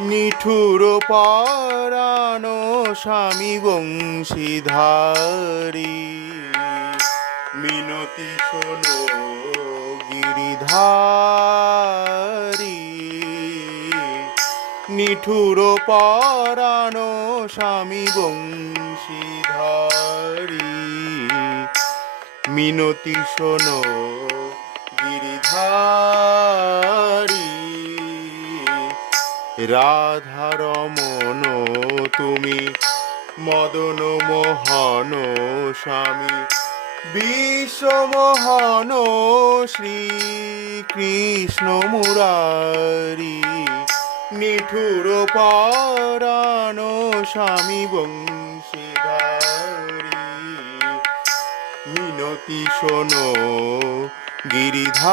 নিঠুর পরাণ স্বামী বংশীধারী, মিনতি শোনো গিরিধারী। নিঠুর পরাণ স্বামী বংশীধারী, মিনতি শোনো গিরিধারী। রাধারমণ তুমি মদন মোহন স্বামী বিশ্বমোহন শ্রীকৃষ্ণ মুরারি। নিঠুর পরাণ স্বামী বংশীধারী, মিনতি শোনো গিরিধারী।